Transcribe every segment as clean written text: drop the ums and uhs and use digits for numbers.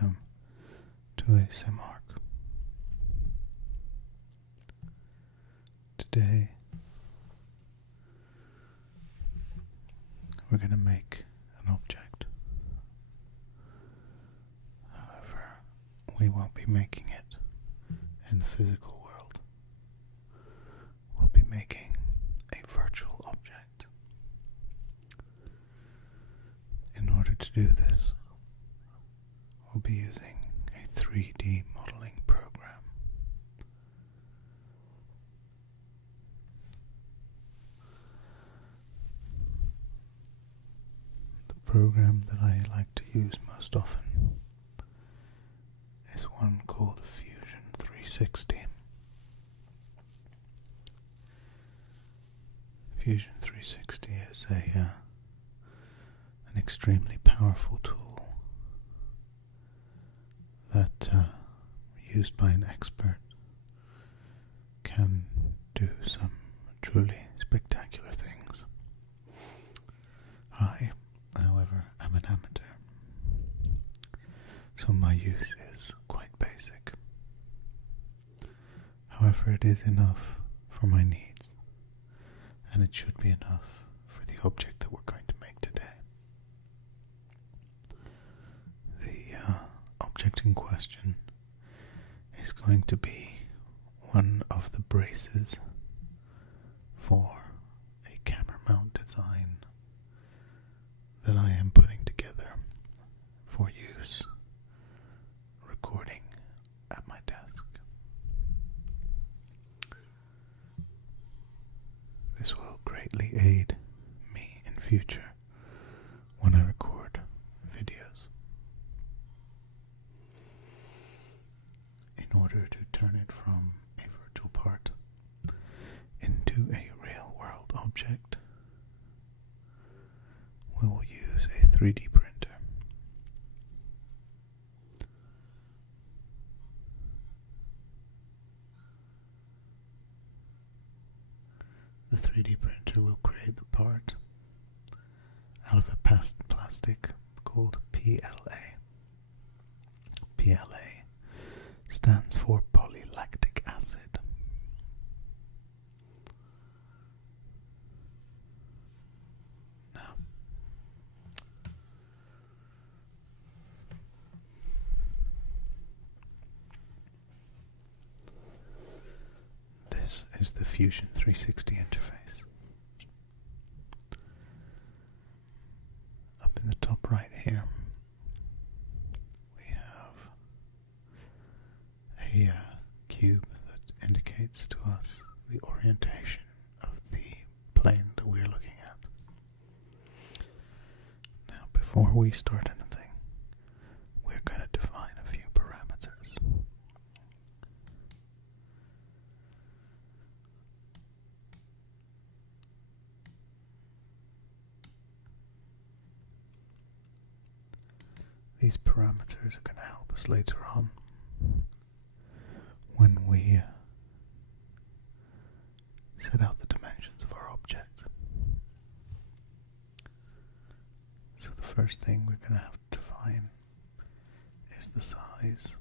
welcome to ASMR. Today we're going to make an object. However, we won't be making it in the physical world. We'll be making a virtual object. In order to do this, we'll be using a 3D modeling program. The program that I like to use most often is one called Fusion 360. Fusion 360 is an extremely powerful tool that, used by an expert, can do some truly spectacular things. I, however, am an amateur, so my use is quite basic. However, it is enough for my needs, and it should be enough for the object that we're going to make today. The object in question is going to be one of the braces for a camera mount design that I am putting together for use recording at my desk. This will greatly aid me in future when I record videos. In order to turn it from a virtual part into a real world object, we will use a 3D printer. The 3D printer will create the part out of a plastic called PLA. PLA stands for polylactic acid. Now, this is the Fusion 360 interface. Up in the top right here, we have a cube that indicates to us the orientation of the plane that we're looking at. Now, before we start anything, we're going to define a few parameters. These parameters are going to help us later on when we set out the dimensions of our object. So the first thing we're going to have to define is the size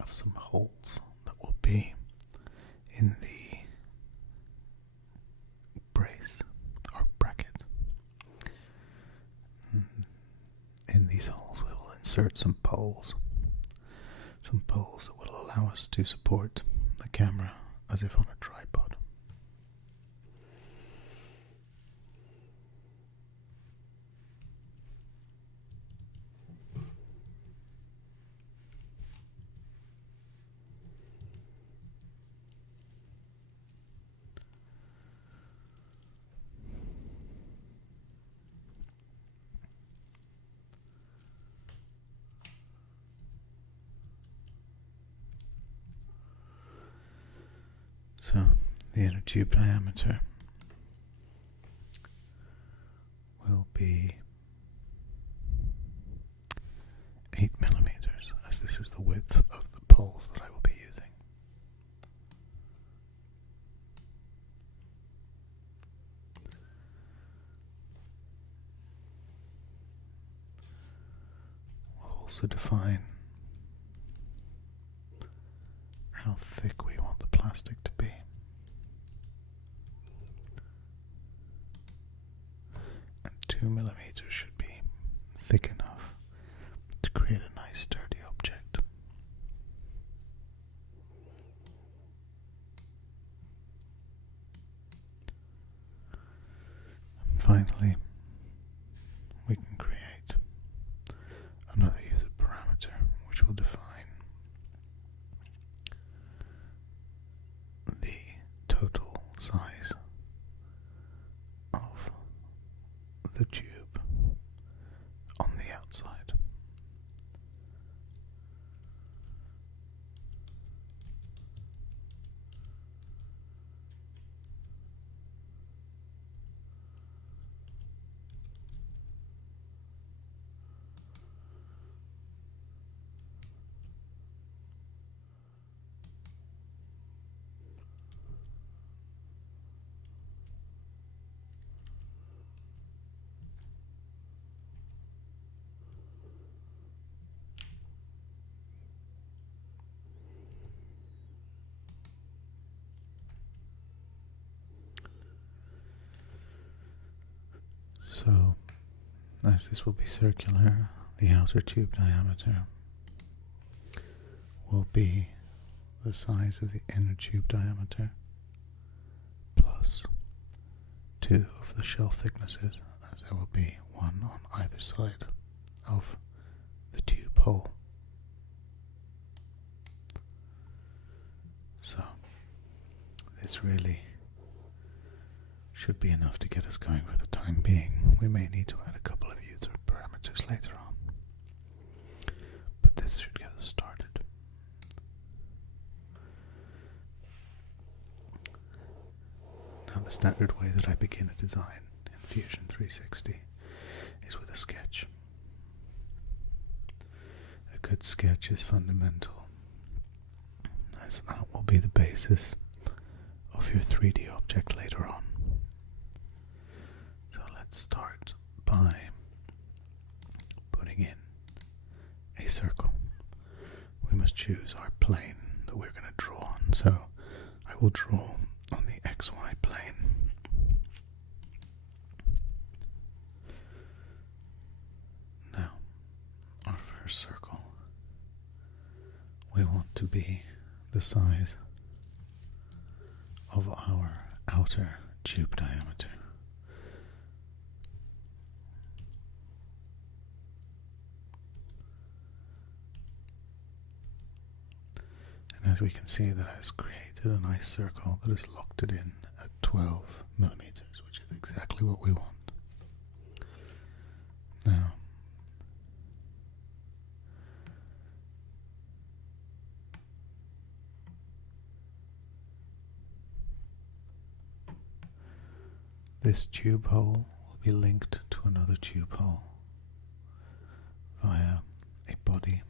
of some holes that will be in the brace or bracket. In these holes we will insert some poles that will allow us to support the camera as if on a tripod. So the inner tube diameter will be 8 millimeters, as this is the width of the poles that I will be using. We'll also define how thick we want the plastic to be. And 2 millimeters should be thick enough to create a nice sturdy object. And finally, we can create another user parameter which will define the total size of the tube on the outside. So, as this will be circular, the outer tube diameter will be the size of the inner tube diameter plus 2 of the shell thicknesses, as there will be one on either side of the tube hole. So, this really should be enough to get us going for the time being. We may need to add a couple of user parameters later on, but this should get us started. Now, the standard way that I begin a design in Fusion 360 is with a sketch. A good sketch is fundamental, as that will be the basis of your 3D object later on. So let's start by putting in a circle. We must choose our plane that we're going to draw on. So I will draw on the XY plane. Now, our first circle, we want to be the size of our outer tube diameter. And as we can see, that has created a nice circle that has locked it in at 12 millimeters, which is exactly what we want. Now, this tube hole will be linked to another tube hole via a body,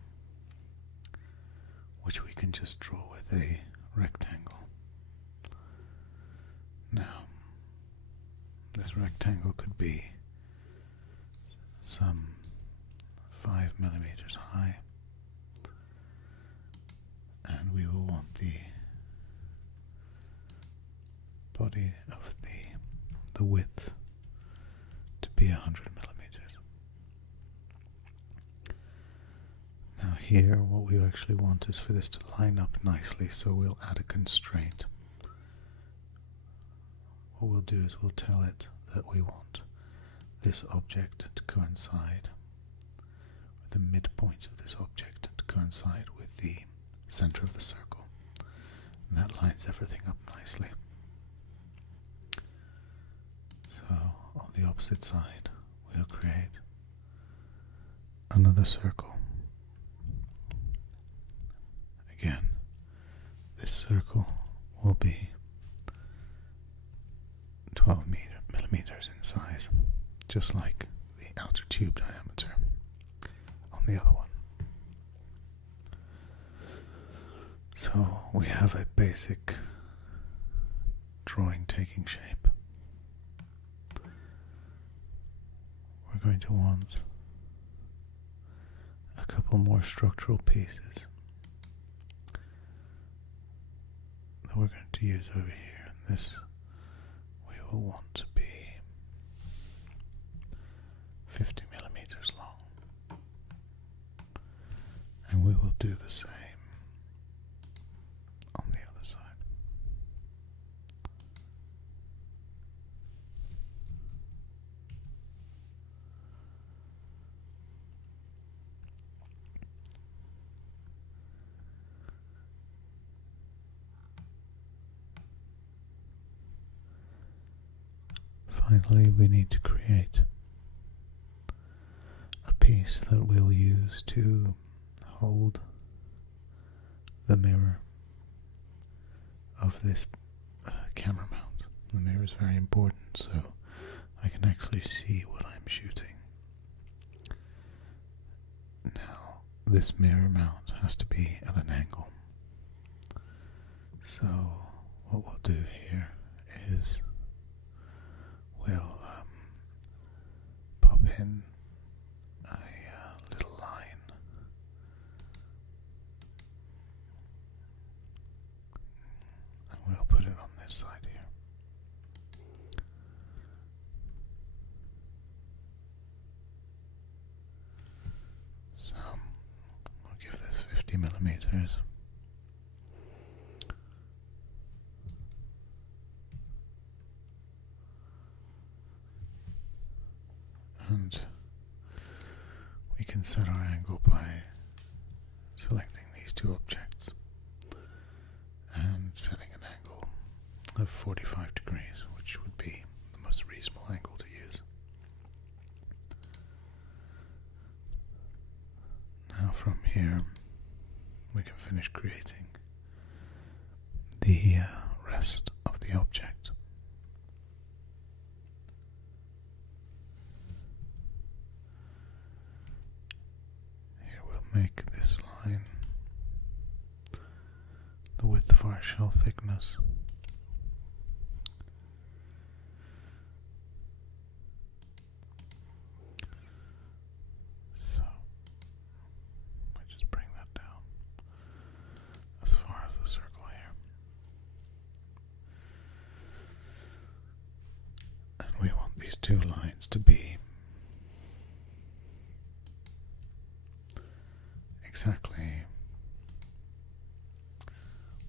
which we can just draw with a rectangle. Now, this rectangle could be some 5 millimeters high, and we will want the body of the width to be 100 millimeters. Now here, what we actually want is for this to line up nicely, so we'll add a constraint. What we'll do is we'll tell it that we want this object to coincide with the midpoint of this object to coincide with the center of the circle, and that lines everything up nicely. So on the opposite side, we'll create another circle. Again, this circle will be 12 millimeters in size, just like the outer tube diameter on the other one. So we have a basic drawing taking shape. We're going to want a couple couple more structural pieces that we're going to use over here. And this we will want to be 50 millimeters long. And we will do the same on the other side. Finally, we need to create a piece that we'll use to hold the mirror of this camera mount. The mirror is very important, so I can actually see what I'm shooting. Now, this mirror mount has to be at an angle. So, what we'll do here is we'll pop in a little line and we'll put it on this side here. So we'll give this 50 millimeters. And we can set our angle by selecting these two objects and setting an angle of 45 degrees, which would be the most reasonable angle to use. Now from here we can finish creating the rest of the object. Make this line the width of our shell thickness. So I just bring that down as far as the circle here. And we want these two lines to be exactly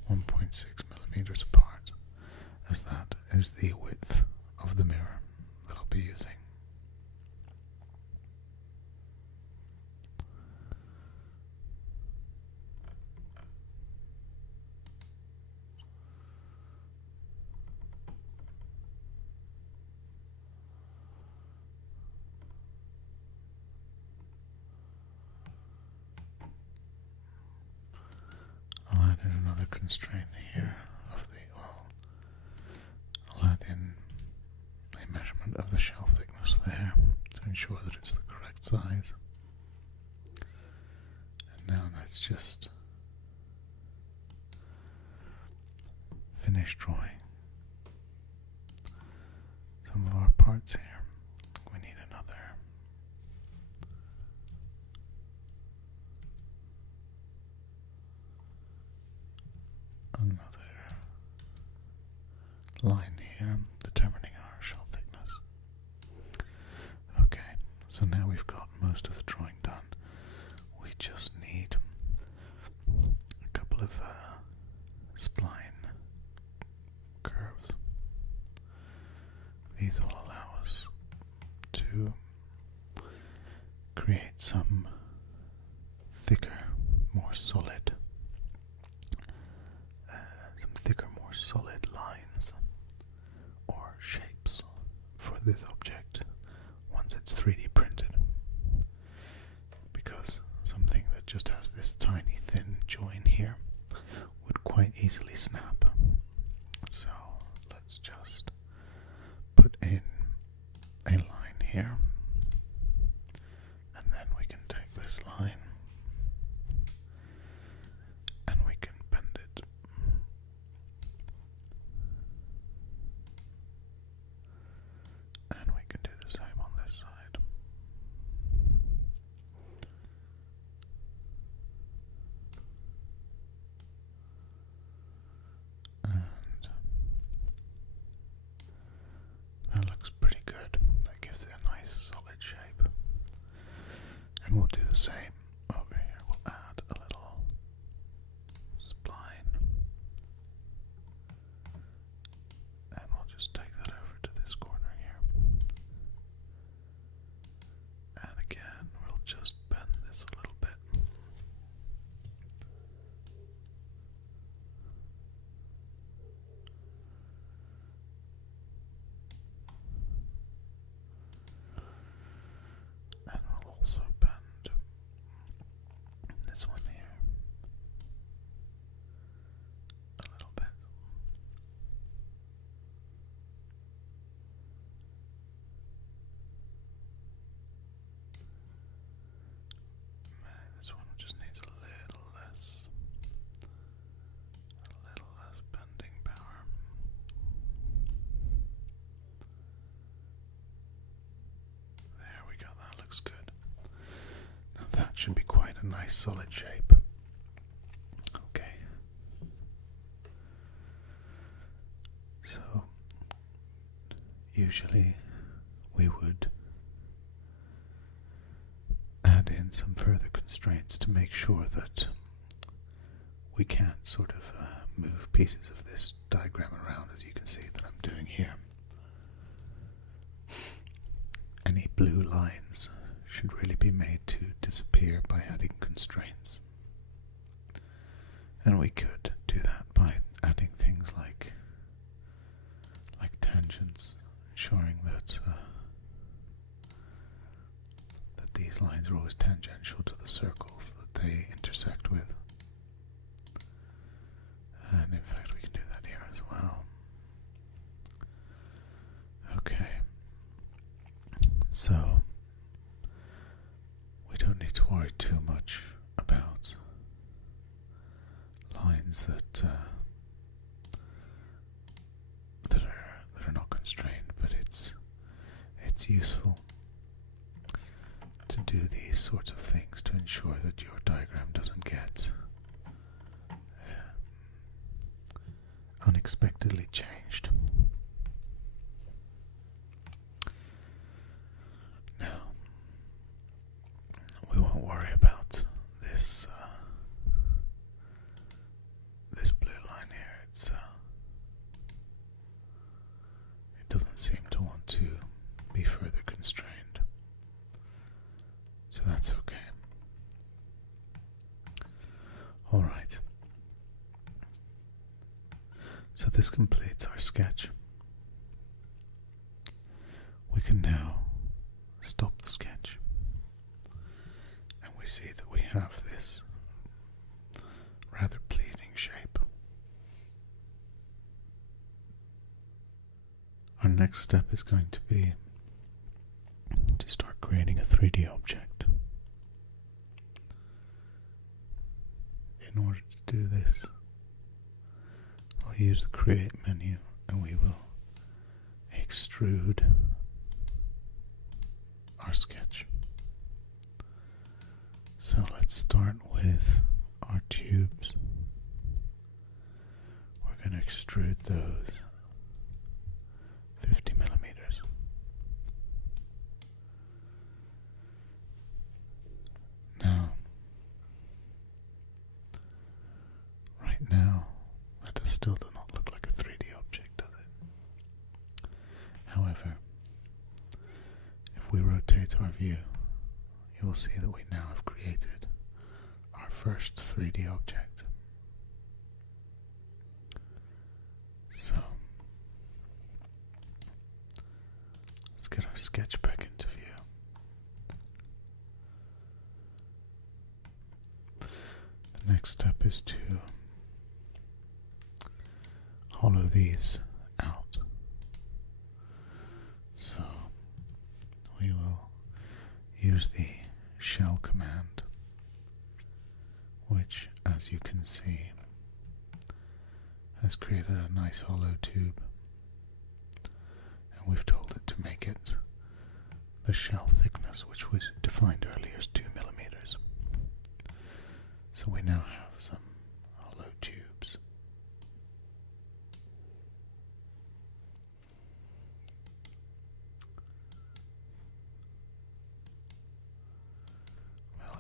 1.6 millimeters apart, as that is the width of the mirror that I'll be using. I'll add in another constraint here of the oil. I'll add in a measurement of the shell thickness there to ensure that it's the correct size. And now let's just finish drawing some of our parts here. We need another line here determining our shell thickness. Okay, so now we've got most of the drawing done. We just need a couple of spline curves. These will allow us to create some thicker, more solid lines or shapes for this object once it's 3D printed, because something that just has this tiny thin join here would quite easily snap. So let's just put in a line here, and then we can take this line and we can bend it. And we the same over here. We'll add a little spline. And we'll just take that over to this corner here. And again, we'll just bend this a little bit. And we'll also bend this one here a little bit. This one just needs a little less bending power. There we go, that looks good. Now that should be quite a nice solid shape. Okay. So, usually we would add in some further constraints to make sure that we can't sort of move pieces of this diagram around, as you can see that I'm doing here. Any blue lines should really be made to disappear by adding constraints. And we could do that by adding things like tangents, ensuring that these lines are always tangential to the circles that they intersect with. And in fact, we can do that here as well. Okay. So, we don't need to worry too much about lines that are not constrained, but it's useful to do these sorts of things to ensure that your diagram doesn't get unexpectedly changed. Now, we won't worry about this blue line here. It doesn't seem to want to be further constrained. So that's okay. Alright. So this completes our sketch. We can now stop the sketch. And we see that we have this rather pleasing shape. Our next step is going to be to start creating a 3D object. In order to do this, I'll use the Create menu and we will extrude our sketch. So let's start with our tubes. We're going to extrude those 50 millimeters. Now, right now, that still does not look like a 3D object, does it? However, if we rotate our view, you will see that we now have created our first 3D object. So, let's get our sketch back into view. The next step is to hollow these out. So we will use the shell command, which, as you can see, has created a nice hollow tube, and we've told it to make it the shell thickness, which was defined earlier as 2 millimeters. So we now have some hollow tubes. We'll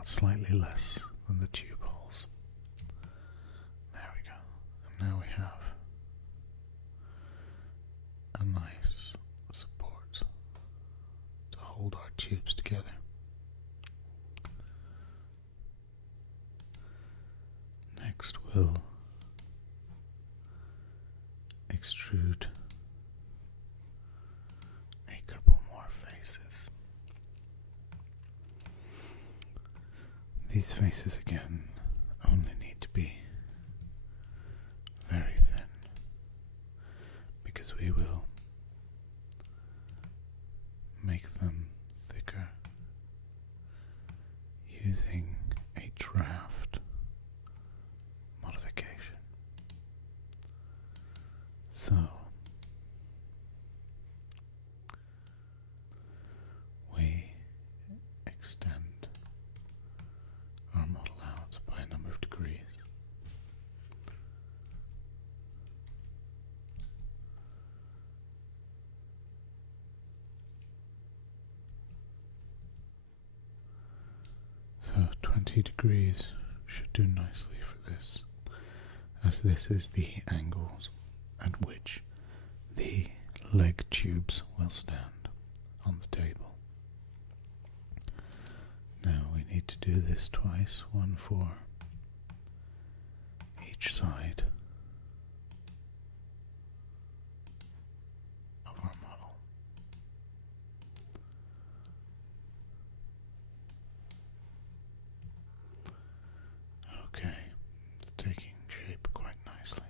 out slightly less than the tube holes. There we go. And now we have a nice support to hold our tubes together. Next we'll extrude a couple more faces. These faces again only need to be very thin because we will make them thicker using a draft modification. So we extend our model out by a number of degrees. So 20 degrees should do nicely for this, as this is the angles at which the leg tubes will stand on the table. Now we need to do this twice, one for each side of our model. Okay, it's taking shape quite nicely.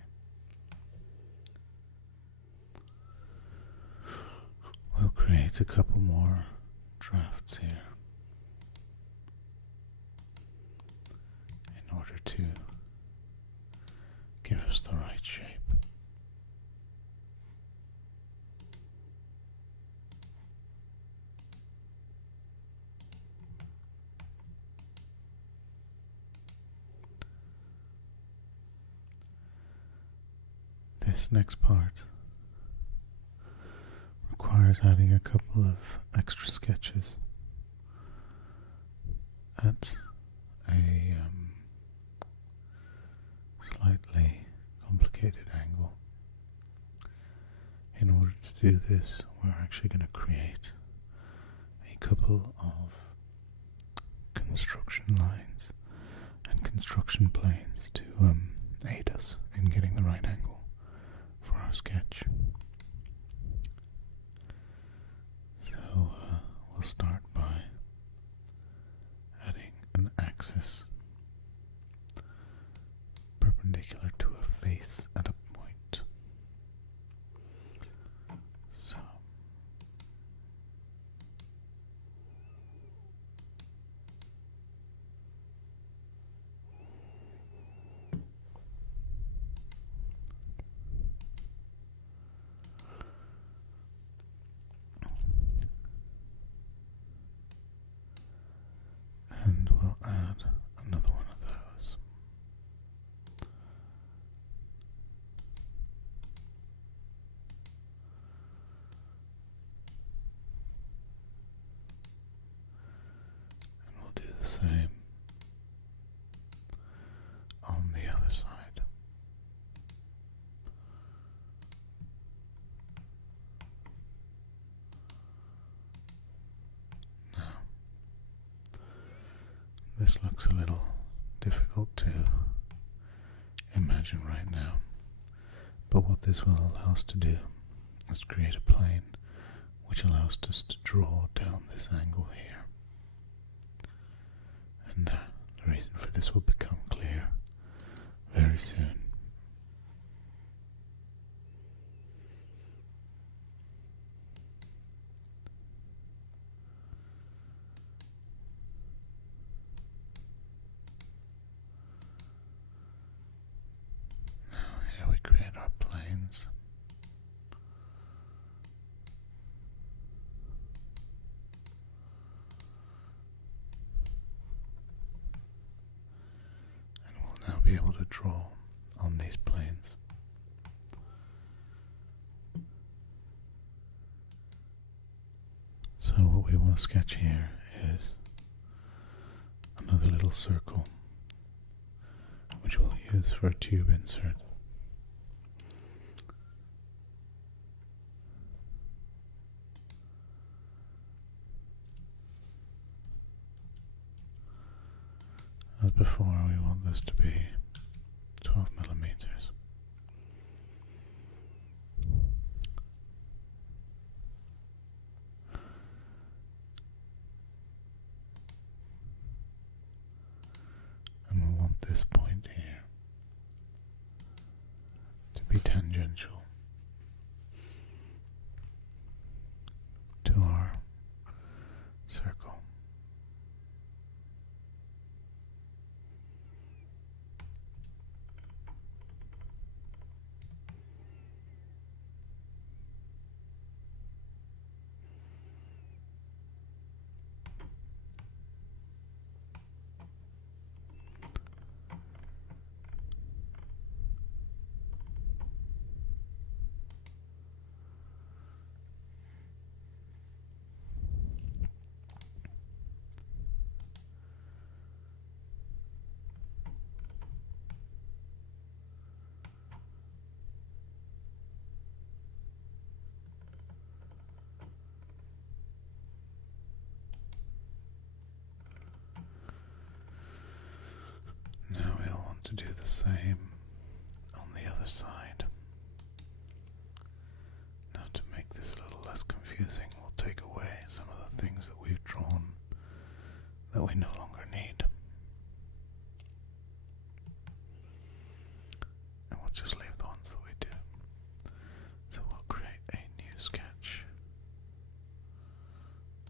We'll create a couple more drafts here in order to give us the right shape. This next part requires adding a couple of extra sketches at a slightly complicated angle. In order to do this, we're actually going to create a couple of construction lines and construction planes to aid us in getting the right angle for our sketch. So we'll start by adding an axis perpendicular to a face at a point. So and we'll add another one of those. And we'll do the same on the other side. Now, this looks a little difficult to imagine right now, but what this will allow us to do is create a plane which allows us to draw down this angle here. And the reason for this will become clear very soon. Now here we create our planes. And we'll now be able to draw on these planes. So what we want to sketch here is an another little circle, which we'll use for a tube insert. As before, we want this to be 12 millimeters. And we'll want this point here to be tangential to our circle. Now we'll want to do the same on the other side. Now, to make this a little less confusing, we'll take away some of the things that we've drawn that we no longer need. And we'll just leave the ones that we do. So we'll create a new sketch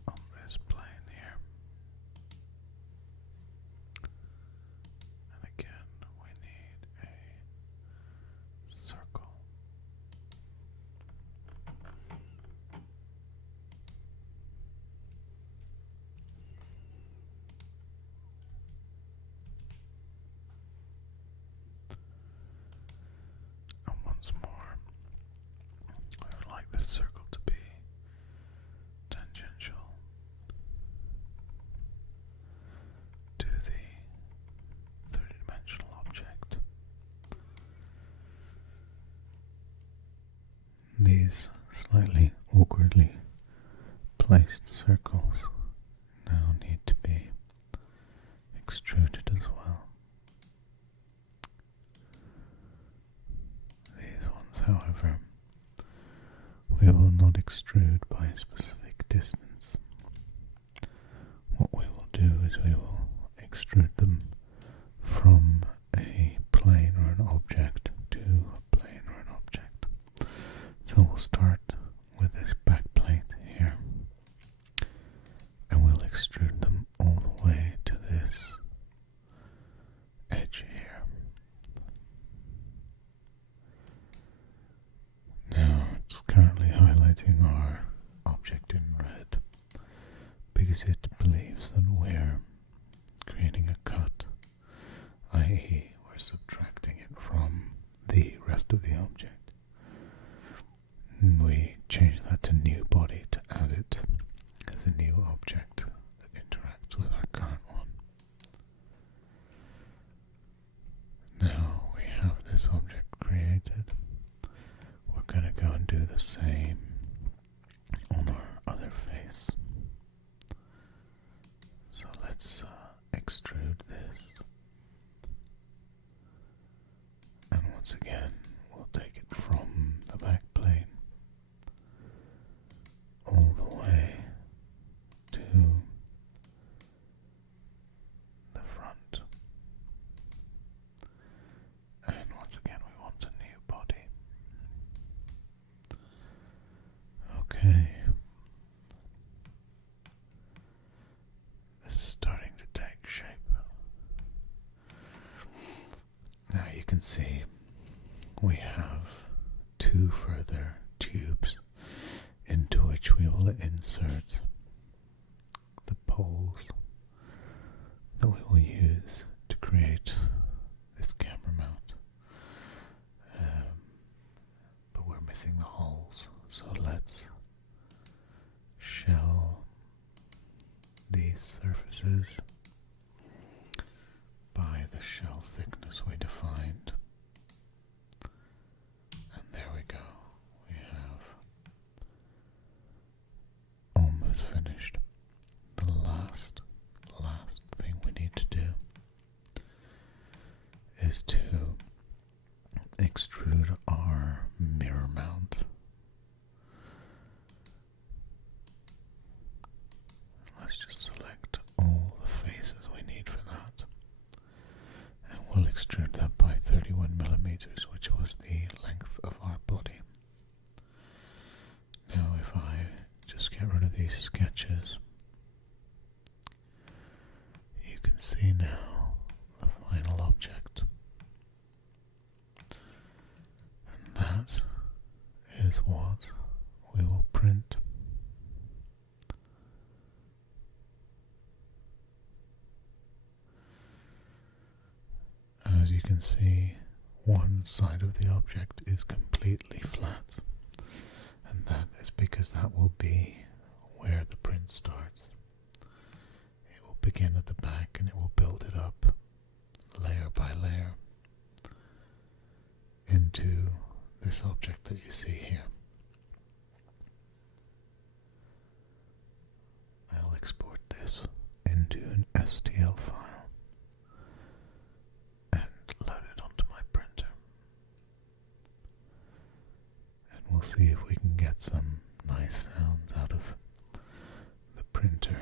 on this plane here. And again, we need a circle. And once more, I would like this circle to be tangential to the three-dimensional object. These slightly awkwardly placed circles now need to be extruded as well. These ones, however, we will not extrude by a specific distance. What we will do is we will extrude them from a plane or an object to a plane or an object. So we'll start with this back plate here, and we'll extrude them all the way to this edge here. Now it's currently highlighting our object in red because it believes that we're creating a cut, i.e. we're subtracting it from the rest of the object. We change that to new body to add it as a new object that interacts with our current one. Now we have this object created. We're going to go and do the same on our other face. So let's extrude this. And once again, we'll take it from the back plane all the way to the front. And once again, we want a new body. Okay. This is starting to take shape. Now you can see we have two further tubes into which we will insert the poles that we will use to create this camera mount. But we're missing the holes, so let's shell these surfaces the shell thickness we defined. And there we go. We have almost finished. The last thing we need to do is to extrude our mirror mount. Let's just select all the faces we need for that. And we'll extrude that by 31 millimeters, which was the length of our body. Now if I just get rid of these sketches, you can see now the final object. And that is what we will print. As you can see, one side of the object is completely flat, and that is because that will be where the print starts. It will begin at the back and it will build it up layer by layer into this object that you see here. I'll export this into an STL file and load it onto my printer. And we'll see if we can get some nice sounds out of the printer.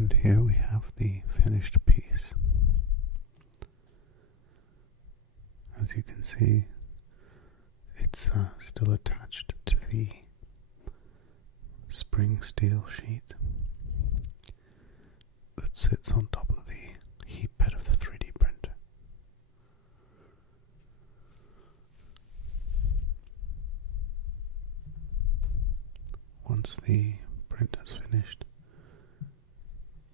And here we have the finished piece. As you can see, it's still attached to the spring steel sheet that sits on top of the heat bed of the 3D printer. Once the print has finished,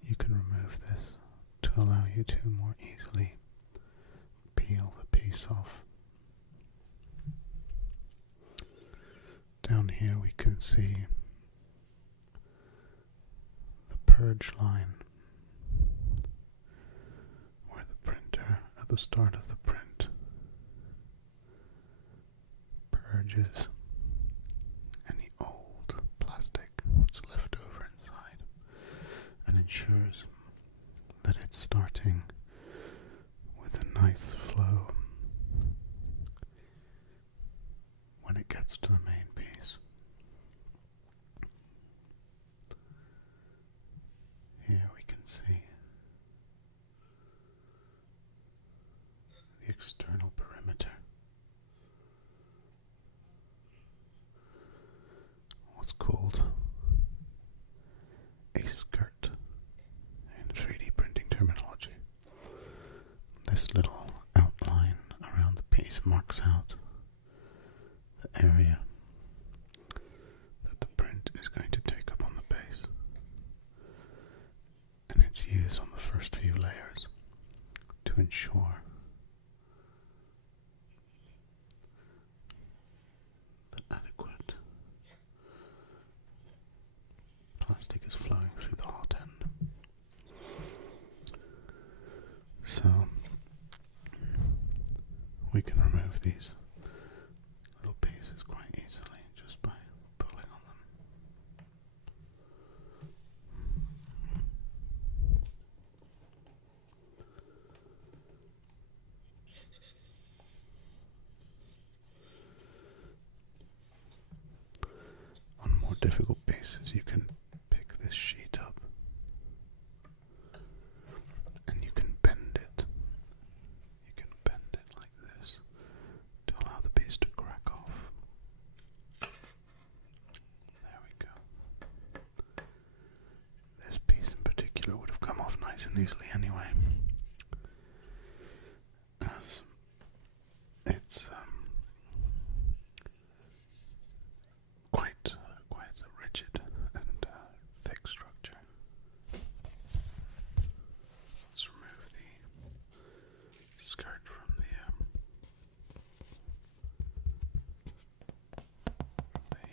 you can remove this to allow you to more easily peel the piece off. Down here we can see the purge line, where the printer at the start of the print purges any old plastic that's left over inside and ensures that it's starting with a nice flow when it gets to the main piece. Here we can see the external perimeter. What's called a skirt in 3D printing terminology. This little outline around the piece marks out the area that the print is going to take up on the base, and it's used on the first few layers to ensure that adequate plastic is flowing through the hot end. So we can remove these little pieces quite easily just by pulling on them. On more difficult pieces, you can pick this sheet up and you can bend it. You can bend it like this to allow the piece to crack off. There we go. This piece in particular would have come off nice and easily anyway, as it's quite a rigid and thick structure. Let's remove the skirt from the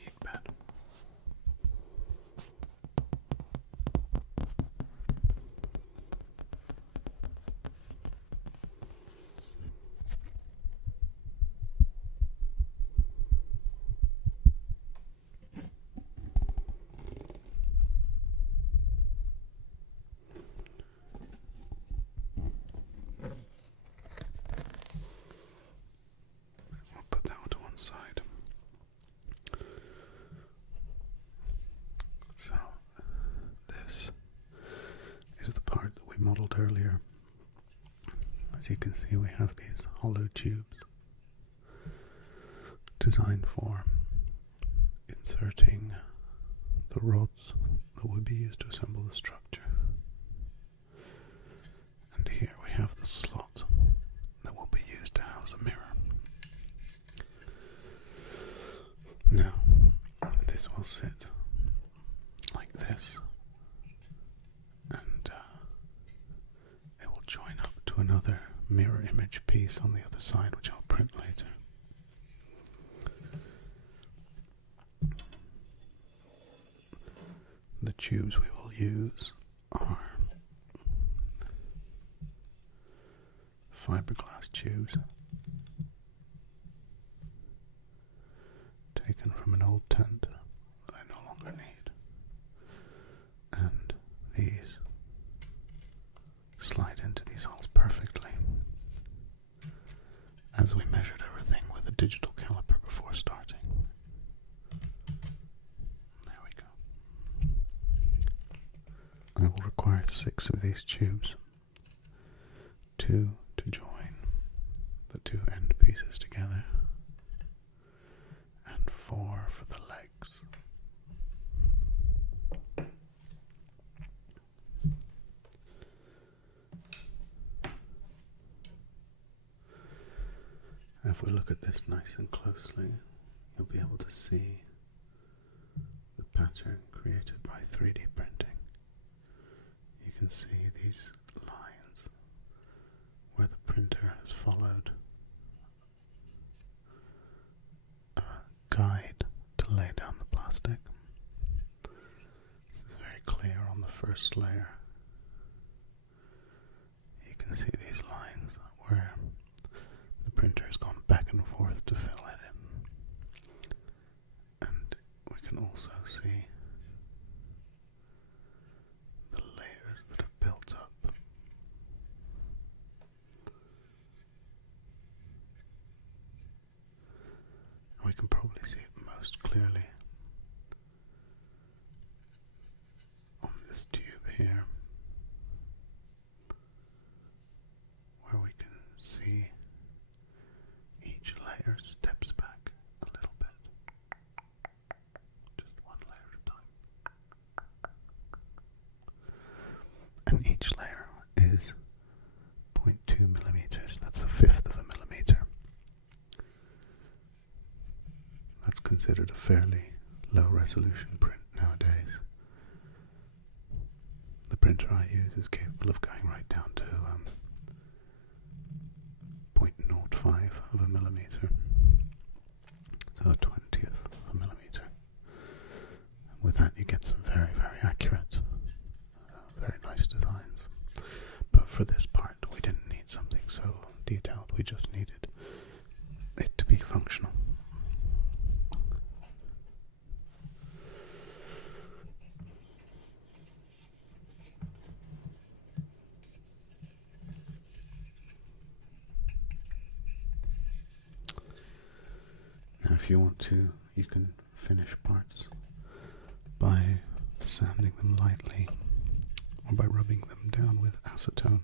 heat bed. We'll put that to one side. So, this is the part that we modeled earlier. As you can see, we have these hollow tubes designed for inserting the rods that would be used to assemble the structure. And here we have the slot that will be used to house a mirror. Now, this will sit like this, and it will join up to another mirror image piece on the other side, which I'll print later. The tubes we will use are fiberglass tubes taken from an old tent that I no longer need, and these slide into these holes perfectly, as we measured everything with a digital caliper before starting. There we go. I will record requires 6 of these tubes, 2 to join the 2 end pieces together, and 4 for the legs. If we look at this nice and closely, you'll be able to see the pattern created by 3D printing. You can see these lines where the printer has followed a guide to lay down the plastic. This is very clear on the first layer. You can see these lines where the printer has gone back and forth to fill it in. And we can also see the layers that have built up. And we can probably see it most clearly on this tube here, where we can see each layer steps back a little bit, just one layer at a time. And each layer is 0.2 millimeters. That's a fifth of a millimeter. That's considered a fairly low resolution print nowadays. The printer I use is capable of going right down to 0.05 of a millimeter, so a 20th of a millimeter. And with that you get some very, very accurate, very nice designs. But for this part we didn't need something so detailed, we just needed it to be functional. Now if you want to, you can finish parts by sanding them lightly or by rubbing them down with acetone,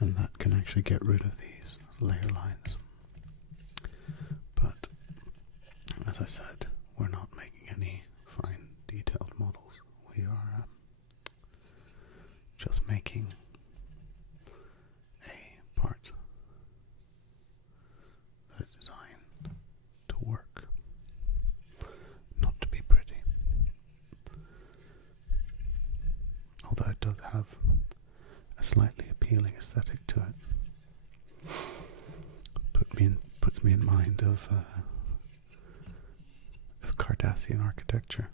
and that can actually get rid of these layer lines. But as I said, we're not making any fine detailed models. We are just making a part that is designed to work, not to be pretty. Although it does have a slightly appealing aesthetic to it. Puts me in mind of Cardassian architecture,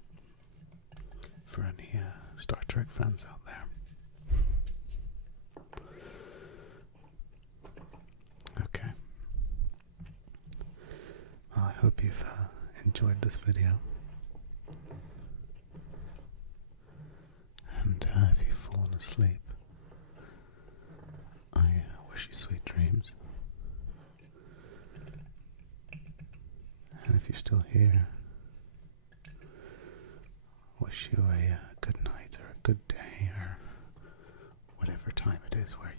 for any Star Trek fans out there. Okay. Well, I hope you've enjoyed this video. And if you've fallen asleep, I wish you sweet dreams. And if you're still here, wish you a good night or a good day or whatever time it is where